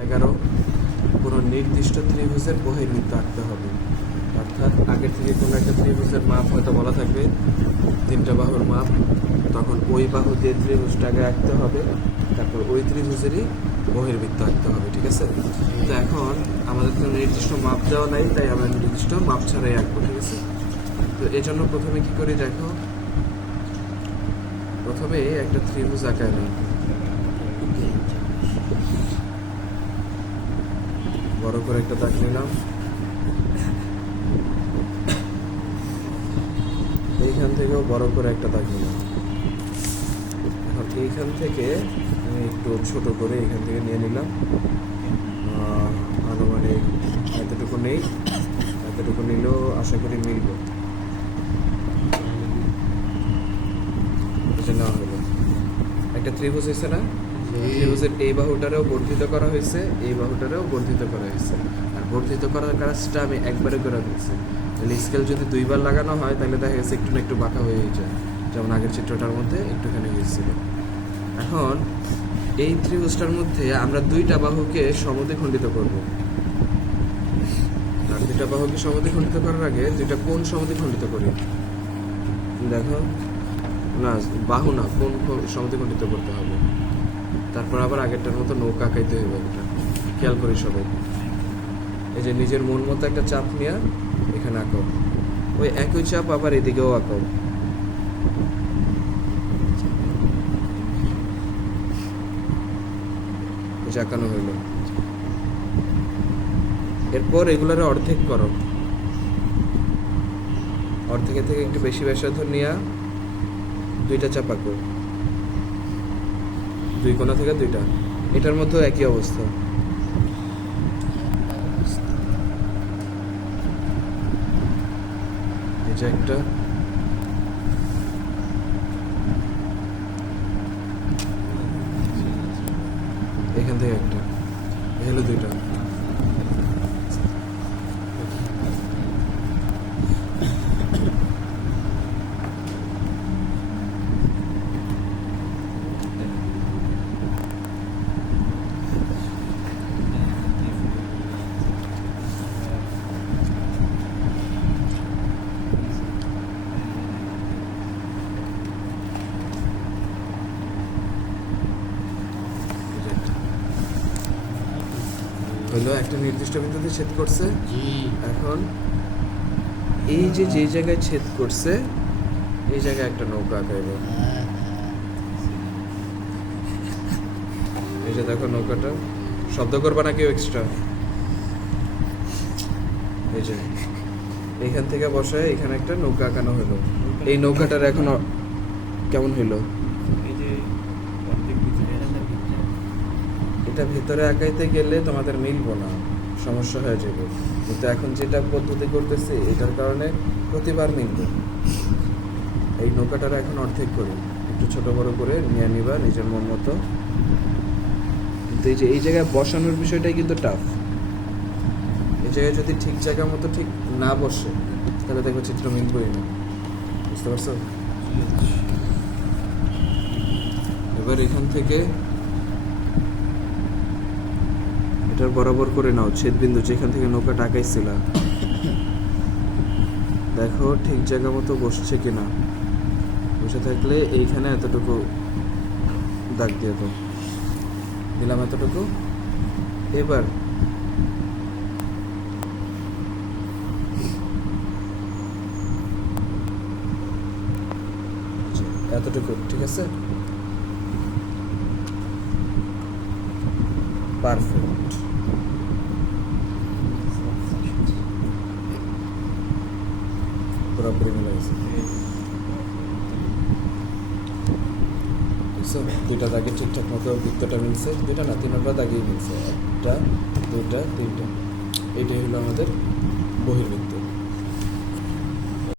11 কোনো নির্দিষ্ট ত্রিভুজের বহির্বৃত্ত আঁকতে হবে। অর্থাৎ আগের থেকে কোনো একটা ত্রিভুজের মাপ হয়তো বলা থাকবে 3টা বাহুর মাপ, তখন ওই বাহু দিয়ে ত্রিভুজটাকে আঁকতে হবে, তারপর ওই ত্রিভুজেরই বহির্বৃত্ত আঁকতে হবে। ঠিক আছে? তো এখন আমাদের তো নির্দিষ্ট মাপ দেওয়া নাই, তাই আমরা নির্দিষ্ট মাপ ছাড়াই আঁকবো। ঠিক আছে? তো এই জন্য প্রথমে কি করি দেখো, প্রথমে একটা ত্রিভুজ আঁকায় নিই। বড় করে একটা দাগ নিলাম, এইখান থেকেও বড় করে একটা দাগ নিলাম। এখন এইখান থেকে আমি একটু ছোট করে এখান থেকে নিয়ে নিলাম, আনুমানিক এতটুকু নেই, এতটুকু নিলেও আশা করি মিলব। এটা নেওয়া হলো, একটা ত্রিভুজ হয়েছে না? ত্রিভুজের এই বাহুটারেও বর্ধিত করা হয়েছে, এই বাহুটারেও বর্ধিত করা হয়েছে। আর বর্ধিত করার কাজটা আমি একবারে করে দিচ্ছি। তাহলে স্কেল যদি 2বার লাগানো হয় তাহলে দেখা গেছে একটু না একটু বাঁকা হয়ে যায়, যেমন আগের চিত্রটার মধ্যে একটুখানি হয়েছিল। এখন এই ত্রিভুজটার মধ্যে আমরা 2টা বাহুকে সমদ্বিখণ্ডিত করব। আর 2টা বাহুকে সমদ্বিখণ্ডিত করার আগে 2টা কোণ সমদ্বিখণ্ডিত করি। দেখো না, বাহু না, কোণ সমদ্বিখণ্ডিত করতে হবে। তারপর আবার আগেরটার মতো নৌকা আঁকাইতে হবে। একটা খেয়াল করি সবাই, এই যে নিজের মন মতো একটা চাপ নিয়ে এখানে আঁকাও, ওই একই চাপ আবার এদিকেও আঁকাও। এই যে আঁকানো হইল। এরপর এগুলার অর্ধেক করো, অর্ধেকের থেকে একটু বেশি ব্যাসার্ধ নিয়ে 2টা চাপ আঁকো, 2 কোণা থেকে 2টা। এটার মধ্যেও একই অবস্থা। এই যে একটা, এখান থেকে একটা, এই হলো 2টা। হলো একটা নির্দিষ্ট বিন্দুতে ছেদ করছে। এখন এই যে যেই জায়গায় ছেদ করছে এই জায়গায় একটা নৌকা আঁকাইব। এই যে দেখো নৌকাটা, শব্দ করবা না কেউ এক্সট্রা। এই যে এইখান থেকে বসায় এখানে একটা নৌকা আঁকানো হলো। এই নৌকাটার এখন কেমন হইলো? এটা ভেতরে আঁকাইতে গেলে তোমাদের মিলবো না, সমস্যা হয়ে যাবে। কিন্তু এখন যেটা পদ্ধতি করতেছি এটার কারণে প্রতিবার মিলবে। এই নৌকাটার এখন অর্ধেক করি, একটু ছোট বড় করে নিয়ে নিবা নিজের মন মতো। কিন্তু এই যে এই জায়গায় বসানোর বিষয়টাই কিন্তু টাফ। এই জায়গায় যদি ঠিক জায়গা মতো ঠিক না বসে তাহলে দেখো চিত্র মিলবই না। বুঝতে পারছো? এবার এখান থেকে এটার বরাবর করে নাও ছেদ বিন্দু, যেখান থেকে নৌকাটা আঁকাইছিল। দেখো ঠিক জায়গা মতো বসছে কিনা। বসে থাকলে এইখানে এতটুকু দাগ দিয়ে দাও, দিলাম এতটুকু। এবার এতটুকু, ঠিক আছে? পারফেক্ট। পুরোপুরি মিলে গেছে। 2টা দাগে ঠিকঠাক মতো বৃত্তটা মিলছে, 2টা না 3টা দাগেই মিলছে, 1টা 2টা 3টা। এইটাই হলো আমাদের বহির্বৃত্ত।